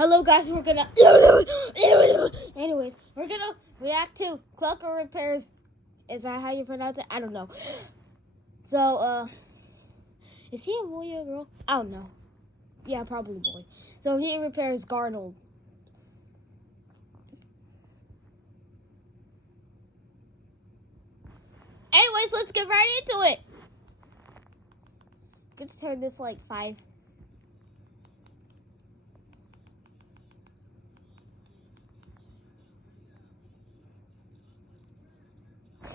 Hello guys, we're gonna anyways, we're gonna react to Clukr repairs. Is that how you pronounce it? I don't know. So is he a boy or a girl? I don't know. Yeah, probably boy. So he repairs Garnold. Anyways, let's get right into it. Let's turn this like 5.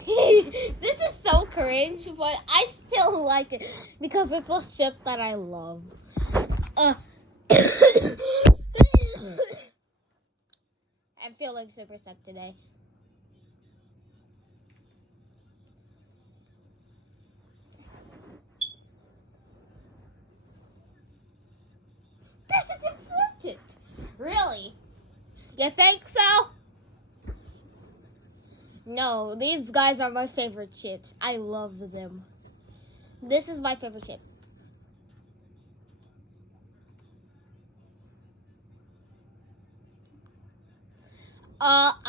This is so cringe, but I still like it because it's a ship that I love. I'm feeling super sick today. This is important. Really? You think so? No, these guys are my favorite ships. I love them. This is my favorite ship. Garnold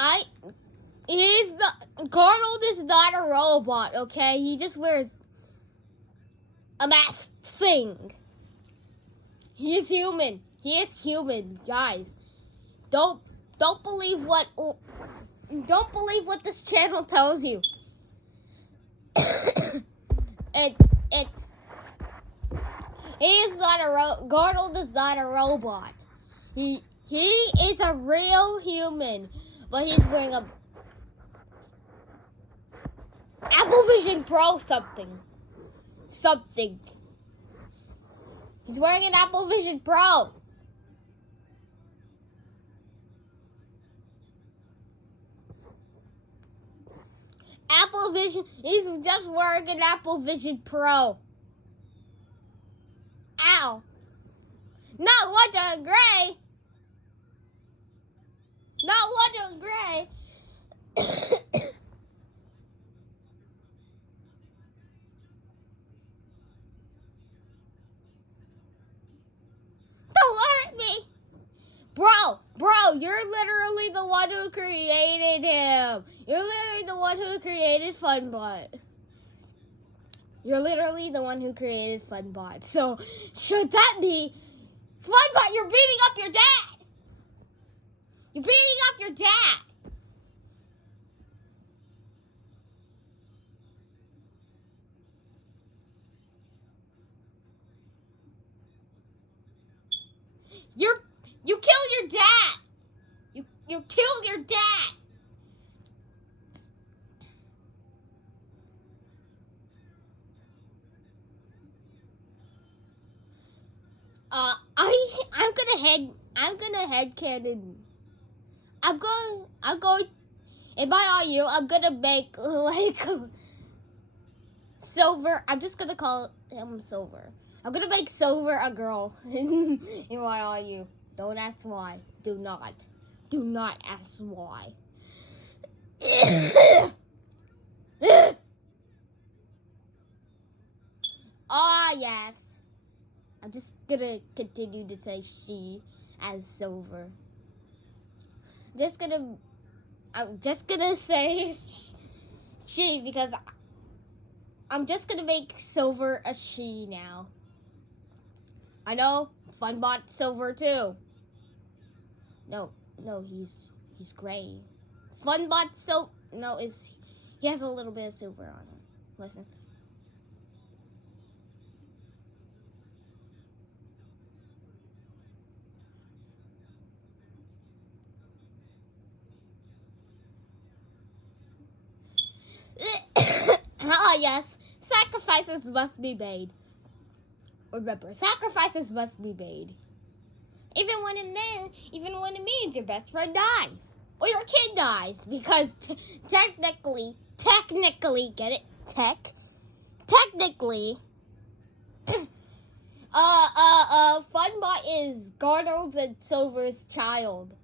is not a robot, okay? He just wears a mask thing. He is human. He is human, guys. Don't believe what this channel tells you. Garnold is not a robot. He is a real human, but he's wearing a Apple Vision Pro something. He's wearing an Apple Vision Pro. Apple Vision, he's just wearing an Apple Vision Pro. Ow. Not Wonder Gray. Not Wonder Gray. Don't hurt me. Bro, you're literally the one who created him. You're literally the one who created Funbot. You're literally the one who created Funbot. So, should that be Funbot? You're beating up your dad. You're beating up your dad. You killed your dad. You killed your dad. I'm gonna headcanon. I'm going. If I are you, I'm gonna make like Silver. I'm just gonna call him Silver. I'm gonna make Silver a girl. If I are you, don't ask why. Do not ask why. Yes. I'm just gonna continue to say she as Silver. I'm just gonna say she because I'm just gonna make Silver a she now. I know Funbot Silver too. No, he's gray. Funbot he has a little bit of silver on him. Listen. Yes, sacrifices must be made. Remember, sacrifices must be made. Even when it means your best friend dies. Or your kid dies. Because technically, get it? Technically, Funbot is Garnold and Silver's child.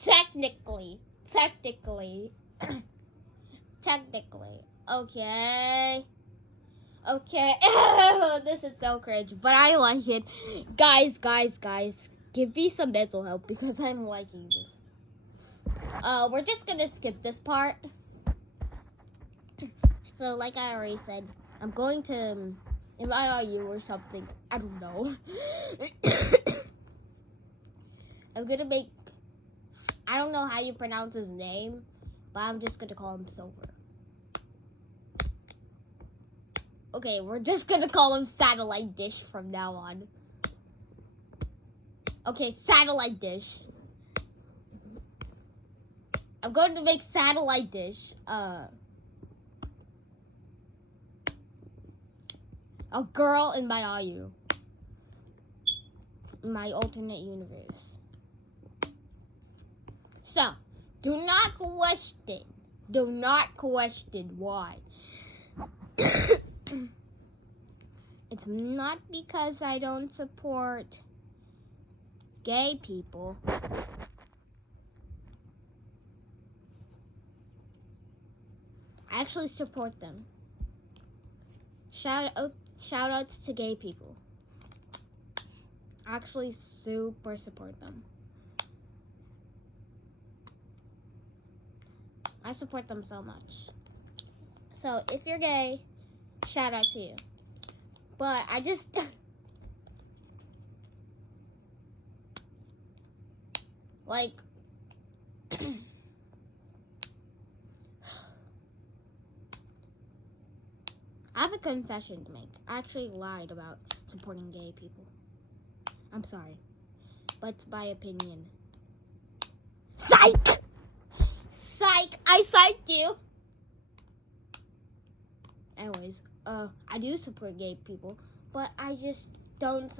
Technically. Okay. Okay. This is so cringe, but I like it. Guys, give me some mental help because I'm liking this. We're just gonna skip this part. So, like I already said, I'm going to invite you or something. I don't know. I'm gonna make. I don't know how you pronounce his name, but I'm just gonna call him Silver. Okay, we're just gonna call him Satellite Dish from now on. Okay, Satellite Dish. I'm going to make Satellite Dish a girl in my Ayu. My alternate universe. So, do not question. Do not question why. It's not because I don't support gay people. I actually support them. Shout outs to gay people. I actually super support them. I support them so much. So if you're gay, shout out to you. But I just like I have a confession to make. I actually lied about supporting gay people. I'm sorry, but it's my opinion. Psych! Psych! I psyched you! Anyways, I do support gay people, but I just don't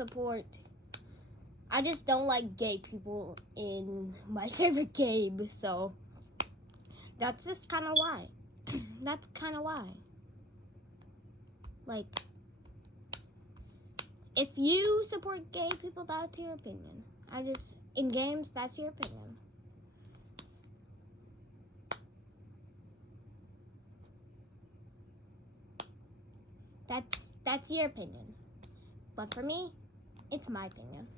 like gay people in my favorite game, so that's just kind of why. That's kind of why. Like, if you support gay people, that's your opinion. In games, that's your opinion. That's your opinion. But for me, it's my opinion.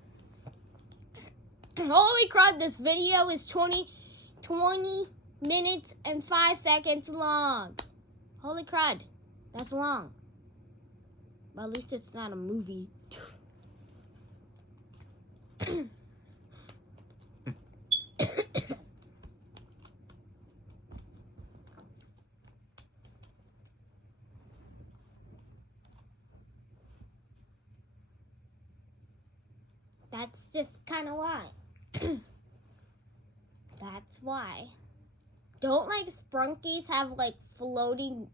Holy crap, this video is 20 minutes and 5 seconds long. Holy crud, that's long. But at least it's not a movie. That's just kind of why. That's why. Don't like Sprunkies have like floating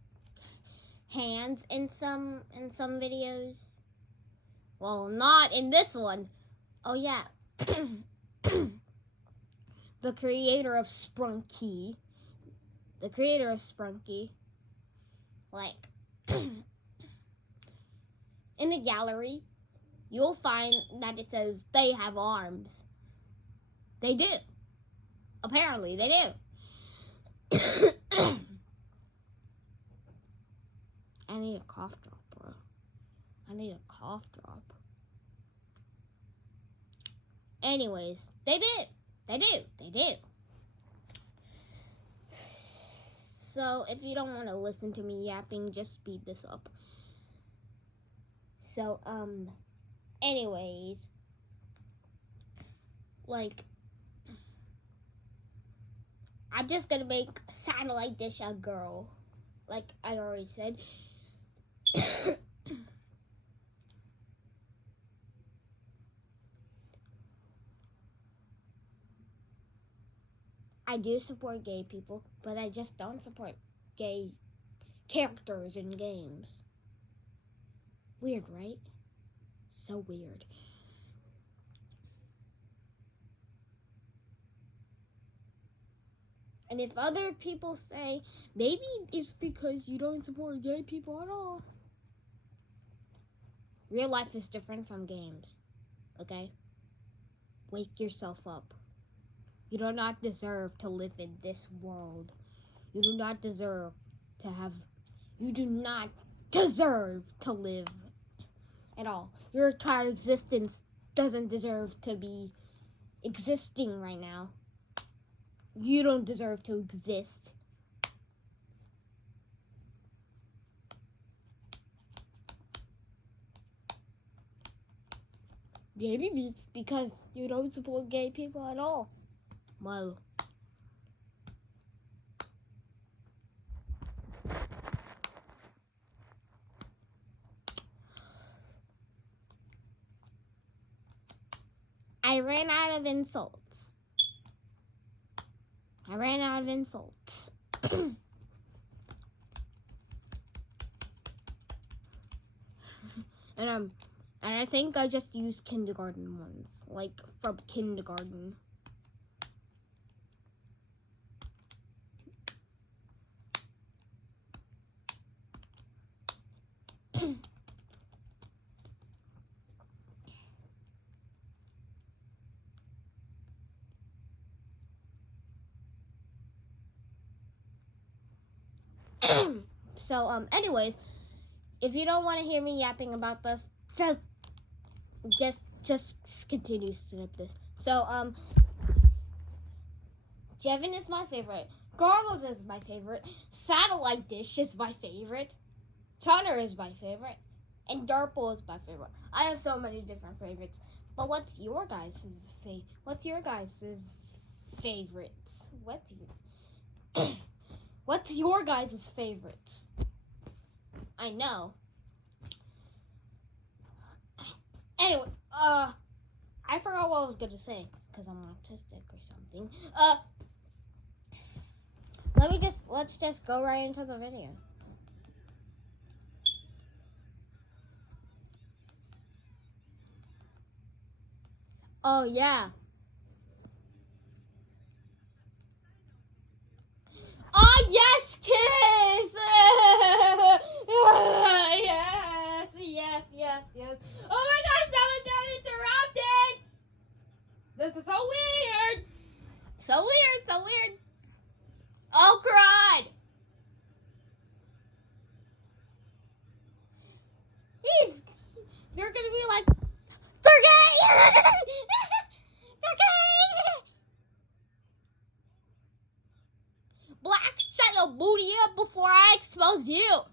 hands in some videos? Well, not in this one. Oh yeah. The creator of Sprunky. Like in the gallery, you'll find that it says they have arms. They do. Apparently, they do. I need a cough drop, bro. I need a cough drop. Anyways, they do. So, if you don't want to listen to me yapping, just speed this up. So, anyways, like, I'm just gonna make Satellite Dish a girl, like I already said. I do support gay people, but I just don't support gay characters in games. Weird, right? So weird. And if other people say, maybe it's because you don't support gay people at all. Real life is different from games, okay? Wake yourself up. You do not deserve to live in this world. You do not deserve to live at all. Your entire existence doesn't deserve to be existing right now. You don't deserve to exist. Gay beats because you don't support gay people at all. Well. I ran out of insults. And I think I just used kindergarten ones, like from kindergarten. So, anyways, if you don't want to hear me yapping about this, just continue to snip this. So, Jevin is my favorite. Garnold is my favorite. Satellite Dish is my favorite. Tunner is my favorite. And Darple is my favorite. I have so many different favorites. But what's your guys' favorites? What's your guys' favorites? I know. Anyway, I forgot what I was gonna say because I'm autistic or something. Let's just go right into the video. Oh yeah. Oh yes, kiss! yes. Oh my God, someone got interrupted! This is so weird. So weird. Oh, crud! They're gonna be like, they're gay! They're gay! Black, shut your booty up before I expose you.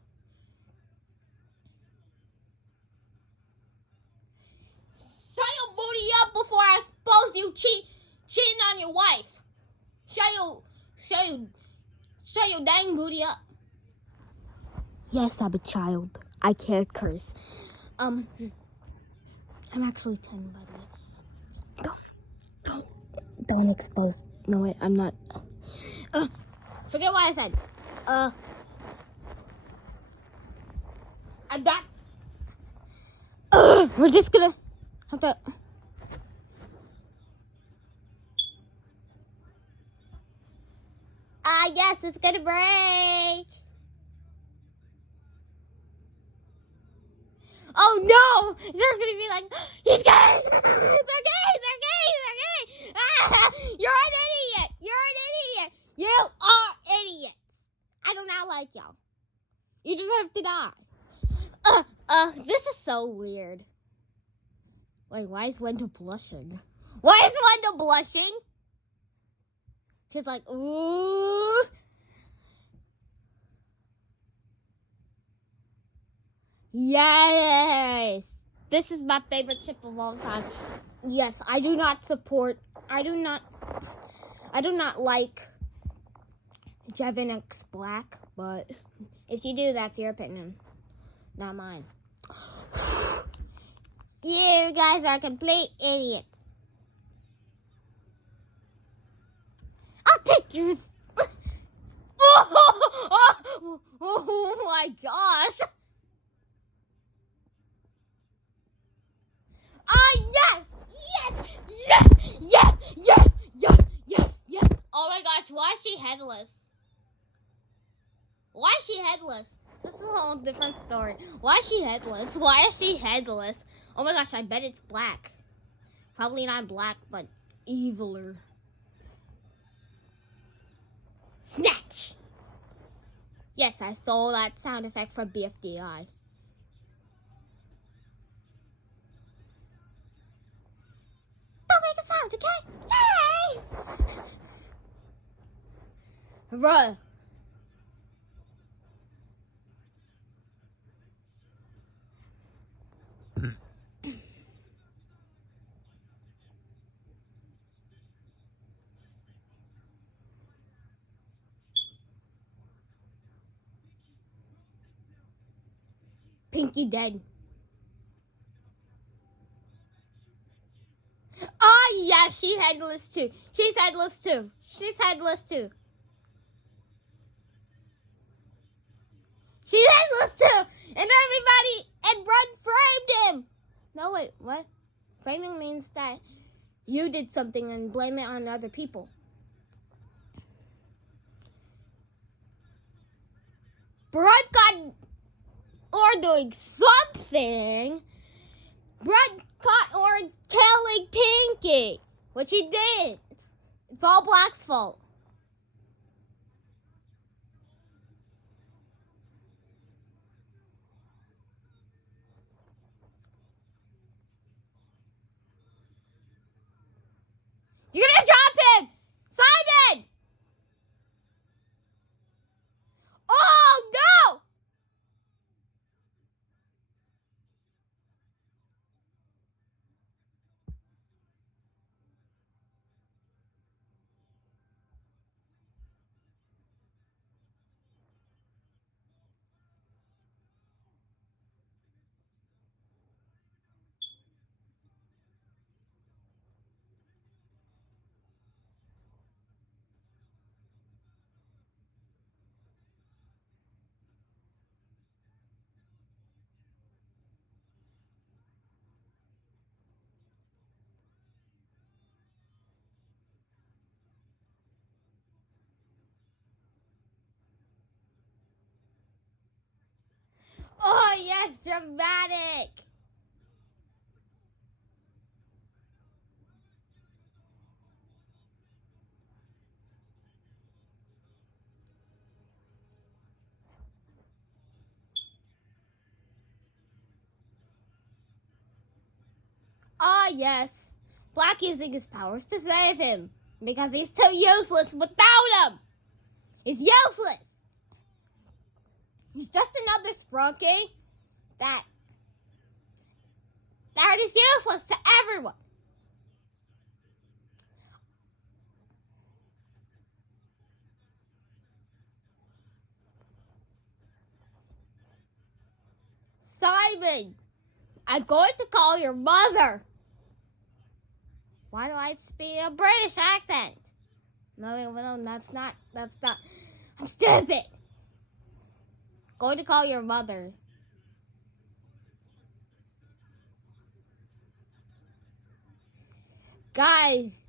Shut your booty up before I expose you cheating on your wife. Shut your dang booty up. Yes, I'm a child. I can't curse. I'm actually 10, by the way. Don't expose. No, wait, I'm not. Forget what I said. I'm not. We're just gonna have to. Yes, it's gonna break. Oh no! They're gonna be like, he's gay! They're gay! You're an idiot! You are idiots! I do not like y'all. You deserve to die. This is so weird. Wait, why is Wendell blushing? She's like, ooh. Yes! This is my favorite chip of all time. Yes, I do not like Jevin X Black, but if you do, that's your opinion, not mine. You guys are complete idiots. I'll take yours. Oh my gosh. Yes. Oh my gosh, why is she headless? This is a whole different story. Why is she headless? Oh my gosh, I bet it's black. Probably not black, but eviler. Snatch! Yes, I stole that sound effect from BFDI. Don't make a sound! to get. Yay! Bruh. Pinky dead. Oh, yeah, she's headless too. She's headless too. She's headless too. She's headless too. And everybody, and Brad framed him. No, wait, what? Framing means that you did something and blame it on other people. Brad got or doing something. Brad caught or killing Pinky, which he did. It's all Black's fault. You're gonna drop him! Simon! Oh, no! Oh, yes, dramatic. Ah, yes. Black using his powers to save him because he's too useless without him. He's useless. He's just another Sprunky that is useless to everyone. Simon, I'm going to call your mother. Why do I speak a British accent? No, that's not. I'm stupid. Going to call your mother. Guys.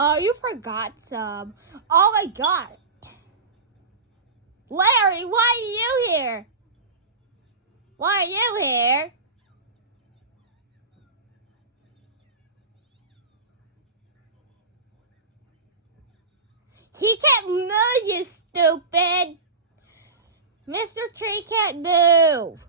Oh, you forgot some. Oh my god. Larry, why are you here? Why are you here? He can't move, you stupid. Mr. Tree can't move.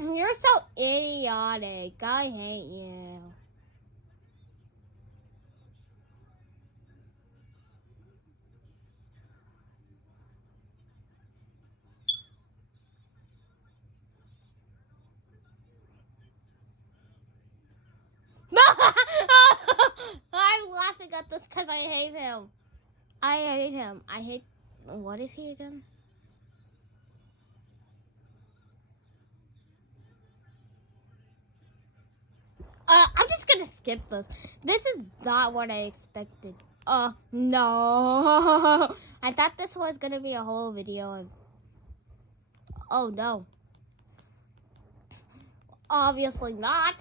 You're so idiotic. I hate you. hate him. I hate him. I hate... What is he again? I'm just gonna skip this. This is not what I expected. No. I thought this was gonna be a whole video of... Oh, no. Obviously not.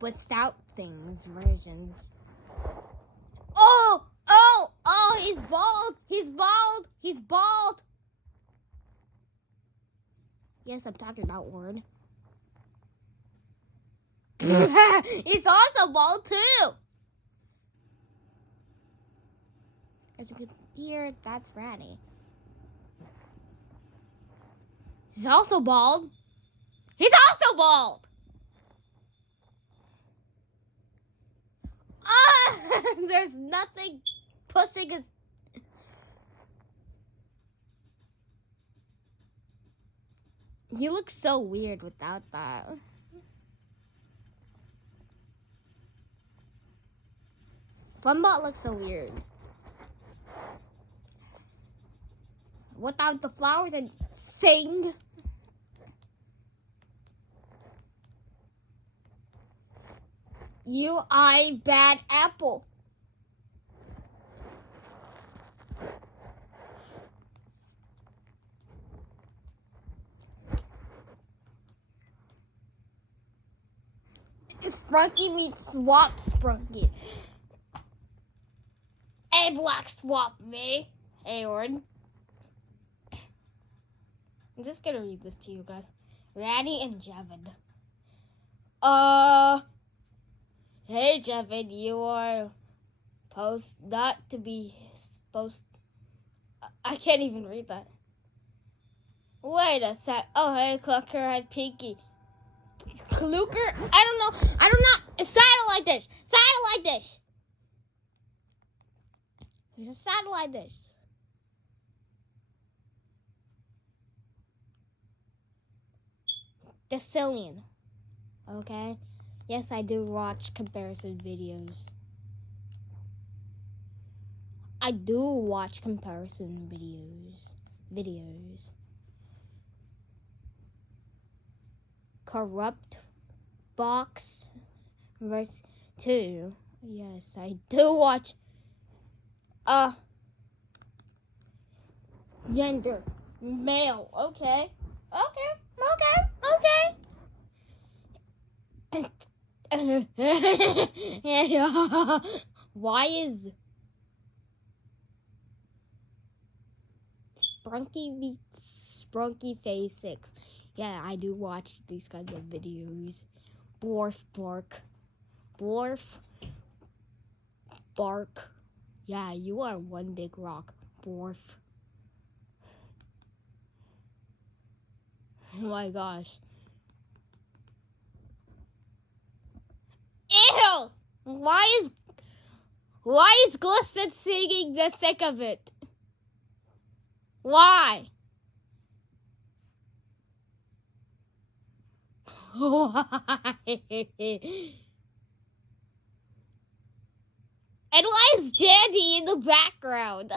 Without things versions. Oh, he's bald. He's bald. He's bald. Yes, I'm talking about Ward. He's also bald too. As you can hear, that's Ratty. He's also bald. He's also bald. There's nothing pushing his... You look so weird without that. Funbot looks so weird. Without the flowers and thing. I bad apple. Sprunky meets Swamp Sprunky. Hey, Black Swamp, me. Hey, Ord. I'm just gonna read this to you guys. Ratty and Jevin. Hey, Jevin, you are supposed not to be supposed... I can't even read that. Wait a sec. Oh, hey, Clukr, hi, Pinky. Clukr? I don't know. It's satellite dish. Satellite dish. It's a satellite dish. Decillion. Okay? Yes, I do watch comparison videos. I do watch comparison videos. Corrupt Box verse 2. Yes, I do watch gender male. Okay. Why is Sprunky meets Sprunky Phase 6? Yeah, I do watch these kinds of videos. Borf bark. Borf bark. Yeah, you are one big rock. Borf. Oh my gosh. Ew! Why is Glisten singing the thick of it? Why? Why? And why is Dandy in the background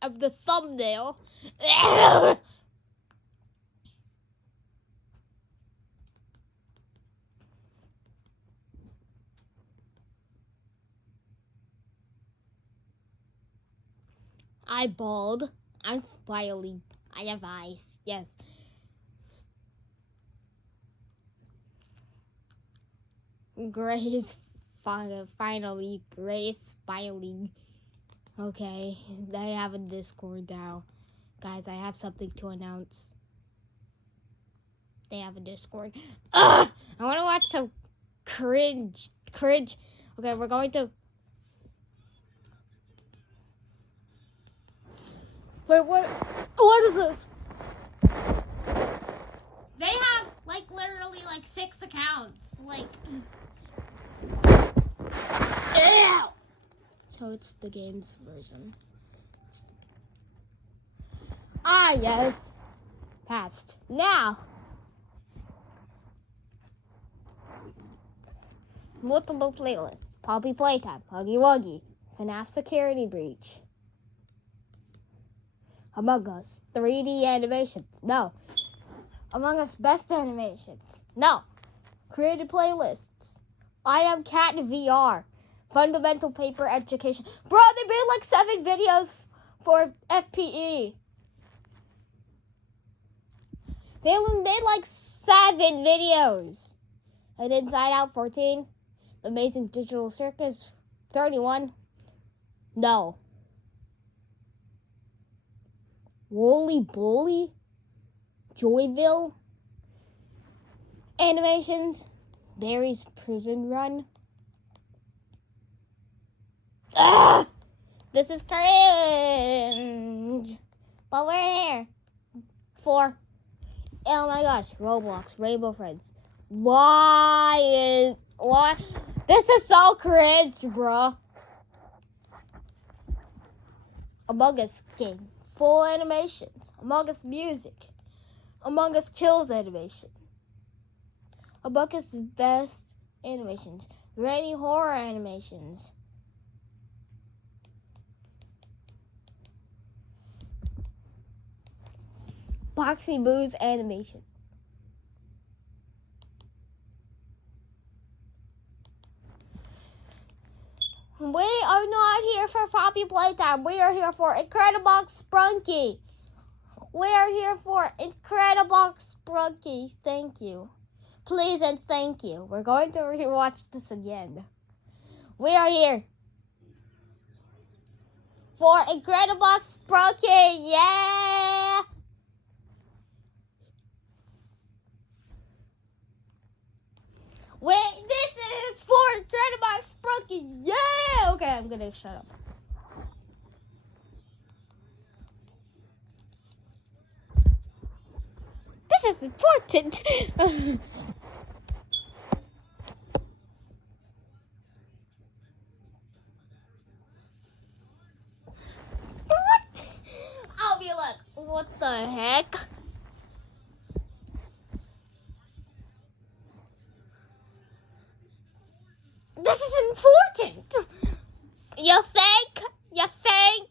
of the thumbnail? I'm bald. I'm smiling. I have eyes. Yes. Gray is finally Gray is smiling. Okay, I have a Discord now. Guys, I have something to announce. They have a Discord. Ugh! I want to watch some cringe. Okay, we're going to... Wait, what is this? They have, like, literally, like, 6 accounts. Like... Ew! So it's the game's version. Ah, yes. Passed. Now. Multiple playlists. Poppy Playtime. Huggy Wuggy. FNAF Security Breach. Among Us. 3D animations. No. Among Us Best Animations. No. Created playlists. I Am Cat VR. Fundamental Paper Education. Bro, they made like 7 videos for FPE. They made like 7 videos. And Inside Out 14. The Amazing Digital Circus 31. No. Wooly Bully. Joyville. Animations. Barry's Prison Run. Ugh! This is cringe. But we're here. 4. Oh my gosh. Roblox. Rainbow Friends. Why? This is so cringe, bro. Among Us game. Full animations. Among Us music. Among Us kills animation. Among Us best animations. Granny horror animations. Boxy Boo's animation. We are not here for Poppy Playtime. We are here for Incredibox Sprunky. We are here for Incredibox Sprunky. Thank you. Please and thank you. We're going to rewatch this again. We are here for Incredibox Sprunky. Yeah! Wait, this is for Incredibox Sprunky. Yeah! Okay, I'm gonna shut up. This is important. What? I'll be like, what the heck? This is important. You think? You think?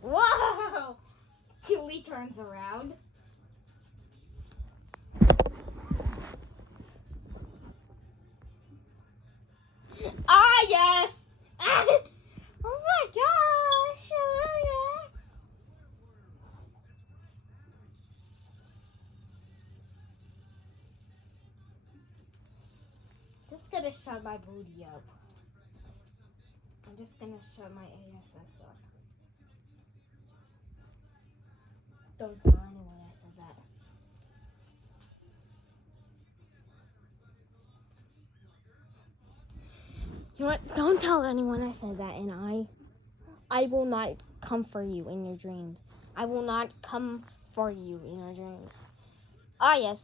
Whoa! Julie turns around. Ah, yes! Oh my gosh! Oh, yeah. Just gonna shut my booty up. I'm just gonna shut my ASS up. Don't tell anyone I said that. You know what? Don't tell anyone I said that, and I will not come for you in your dreams. I will not come for you in your dreams. Ah, yes.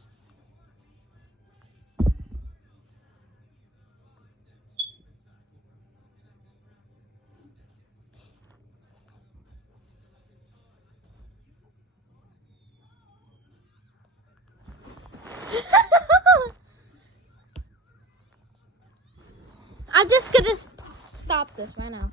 I'm just gonna stop this right now.